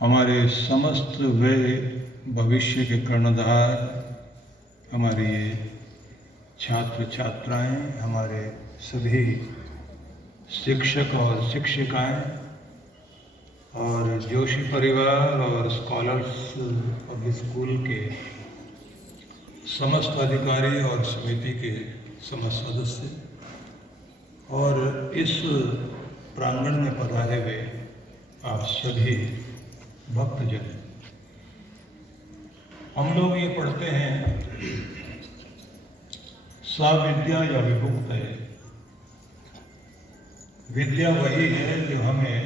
हमारे समस्त वे भविष्य के कर्णधार, हमारे ये छात्र छात्राएं, हमारे सभी शिक्षक और शिक्षिकाएं और जोशी परिवार और स्कॉलर्स ऑफ स्कूल के समस्त अधिकारी और समिति के समस्त सदस्य और इस प्रांगण में पधारे हुए आप सभी भक्तजन। हम लोग ये पढ़ते हैं सा विद्या या विमुक्त है। विद्या वही है जो हमें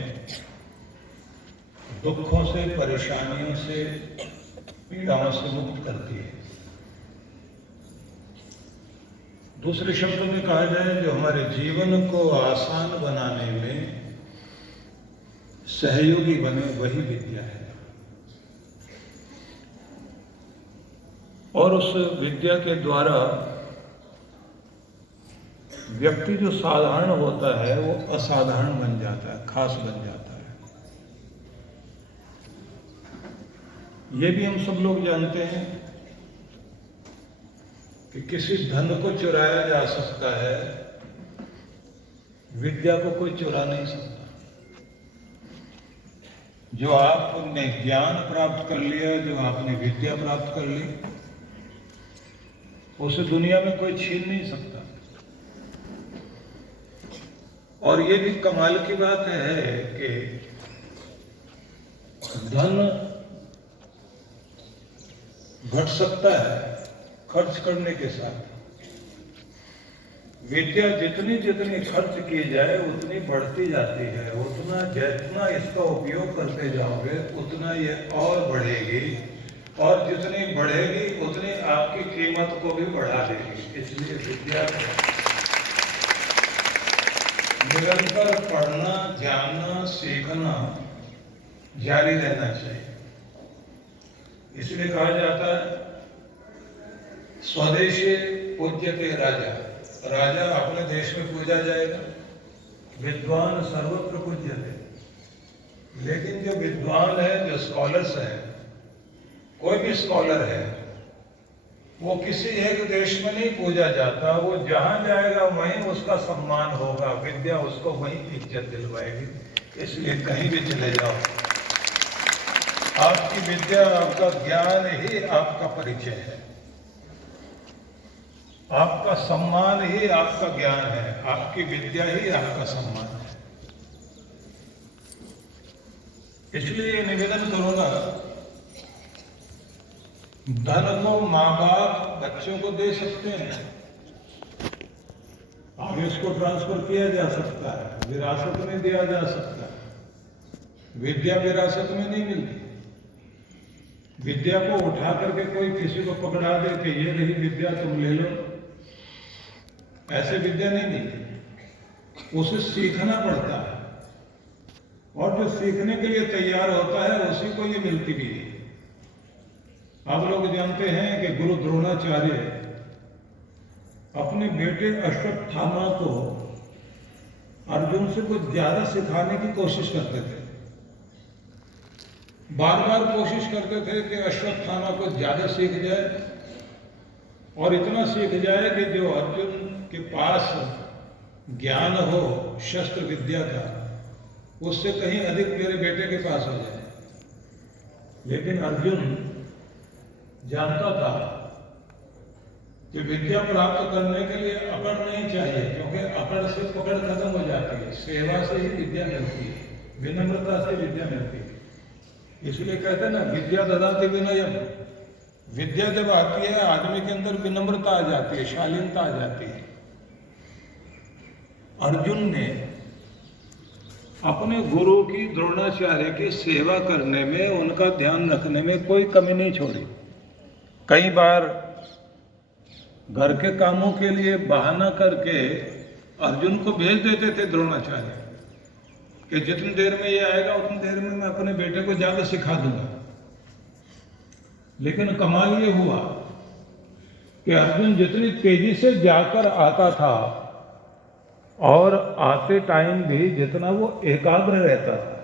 दुखों से, परेशानियों से, पीड़ाओं से मुक्त करती है। दूसरे शब्दों में कहा जाए, जो हमारे जीवन को आसान बनाने में सहयोगी बने, वही विद्या है। और उस विद्या के द्वारा व्यक्ति जो साधारण होता है वो असाधारण बन जाता है, खास बन जाता है। ये भी हम सब लोग जानते हैं कि किसी धन को चुराया जा सकता है, विद्या को कोई चुरा नहीं सकता। जो आपने ज्ञान प्राप्त कर लिया, जो आपने विद्या प्राप्त कर ली, उसे दुनिया में कोई छीन नहीं सकता। और ये भी कमाल की बात है कि धन घट सकता है खर्च करने के साथ। विद्या जितनी जितनी खर्च की जाए उतनी बढ़ती जाती है, उतना जितना इसका उपयोग करते जाओगे उतना ये और बढ़ेगी, और जितनी बढ़ेगी उतनी आपकी कीमत को भी बढ़ा देगी। इसलिए विद्या निरंतर पढ़ना, जानना, सीखना जारी रहना चाहिए। इसलिए कहा जाता है स्वदेशी पूज्यते राजा। राजा अपने देश में पूजा जाएगा, विद्वान सर्वत्र पूज्यते। लेकिन जो विद्वान है, जो स्कॉलर्स है, कोई भी स्कॉलर है, वो किसी एक देश में नहीं पूजा जाता। वो जहां जाएगा वहीं उसका सम्मान होगा, विद्या उसको वहीं इज्जत दिलवाएगी। इसलिए कहीं भी चले जाओ, आपकी विद्या, आपका ज्ञान ही आपका परिचय है, आपका सम्मान ही आपका ज्ञान है, आपकी विद्या ही आपका सम्मान है। इसलिए निवेदन करूंगा, धन को माँ बाप बच्चों को दे सकते हैं, आगे इसको ट्रांसफर किया जा सकता है, विरासत में दिया जा सकता है। विद्या विरासत में नहीं मिलती। विद्या को उठा करके कोई किसी को पकड़ा दे कि ये रही विद्या, तुम ले लो, ऐसे विद्या नहीं मिलती। उसे सीखना पड़ता है, और जो सीखने के लिए तैयार होता है उसी को ये मिलती भी है। आप लोग जानते हैं कि गुरु द्रोणाचार्य अपने बेटे अश्वत्थामा को अर्जुन से कुछ ज्यादा सिखाने की कोशिश करते थे। बार बार कोशिश करते थे कि अश्वत्थामा को ज्यादा सीख जाए, और इतना सीख जाए कि जो अर्जुन के पास ज्ञान हो शस्त्र विद्या का, उससे कहीं अधिक मेरे बेटे के पास हो जाए। लेकिन अर्जुन जानता था कि विद्या प्राप्त करने के लिए अकड़ नहीं चाहिए, क्योंकि अकड़ से पकड़ खत्म हो जाती है। सेवा से ही विद्या मिलती है, विनम्रता से विद्या मिलती है। इसलिए कहते हैं ना, विद्या ददाति विनयम। विद्या जब आती है, आदमी के अंदर विनम्रता आ जाती है, शालीनता आ जाती है। अर्जुन ने अपने गुरु की, द्रोणाचार्य की सेवा करने में, उनका ध्यान रखने में कोई कमी नहीं छोड़ी। कई बार घर के कामों के लिए बहाना करके अर्जुन को भेज देते थे द्रोणाचार्य कि जितनी देर में ये आएगा उतनी देर में मैं अपने बेटे को ज्यादा सिखा दूंगा। लेकिन कमाल ये हुआ कि अर्जुन जितनी तेजी से जाकर आता था और आते टाइम भी जितना वो एकाग्र रहता था,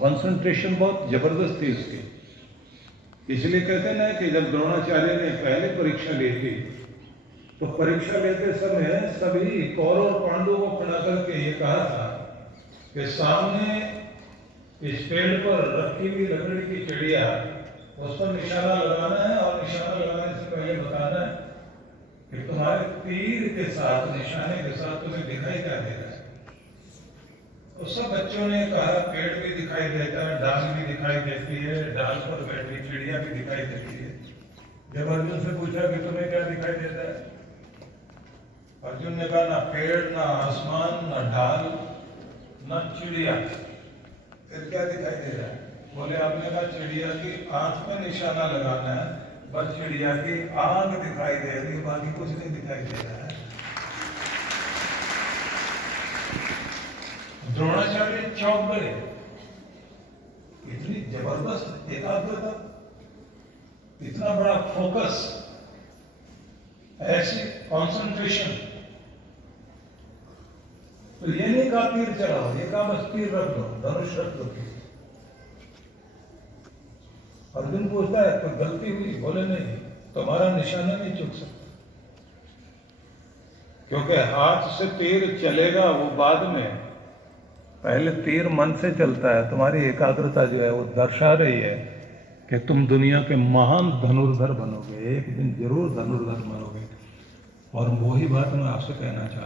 कंसंट्रेशन बहुत जबरदस्त थी उसकी। इसलिए कहते ना कि जब द्रोणाचार्य ने पहले परीक्षा ली थी, तो परीक्षा लेते समय सभी कौरव और पांडवों को खड़ा करके ये कहा था कि सामने इस पेड़ पर रखी हुई लकड़ी की चिड़िया, उस पर निशाना लगाना है और निशाना लगाने से पहले बताना है कि तुम्हारे तीर के साथ, निशाने के साथ तुम्हें दिखाई क्या दे रहा है। तो सब बच्चों ने कहा पेड़ भी दिखाई देता है, डाल भी दिखाई देती है, डाल पर बैठी चिड़िया भी दिखाई देती है। जब अर्जुन से पूछा कि तुम्हें क्या दिखाई देता है, अर्जुन ने कहा ना पेड़, ना आसमान, ना डाल, ना चिड़िया, फिर क्या दिखाई दे रहा है? बोले आपने कहा चिड़िया की आंख में निशाना लगाना है, बस चिड़िया की आंख दिखाई दे रही है, बाकी कुछ नहीं दिखाई दे रहा है। द्रोणाचार्य चौंक गए, इतनी जबरदस्त एकाग्रता, इतना बड़ा फोकस, ऐसी कंसंट्रेशन। तो ये नहीं कहा तीर चलाओ, ये कहा बस तीर रख दो, धनुष रख दो। अर्जुन पूछता है तो गलती हुई? बोले नहीं, तुम्हारा निशाना नहीं चूक सकता, क्योंकि हाथ से तीर चलेगा वो बाद में, पहले तीर मन से चलता है। तुम्हारी एकाग्रता जो है वो दर्शा रही है कि तुम दुनिया के महान धनुर्धर बनोगे, एक दिन जरूर धनुर्धर बनोगे। और वही बात मैं आपसे कहना चाहता हूं।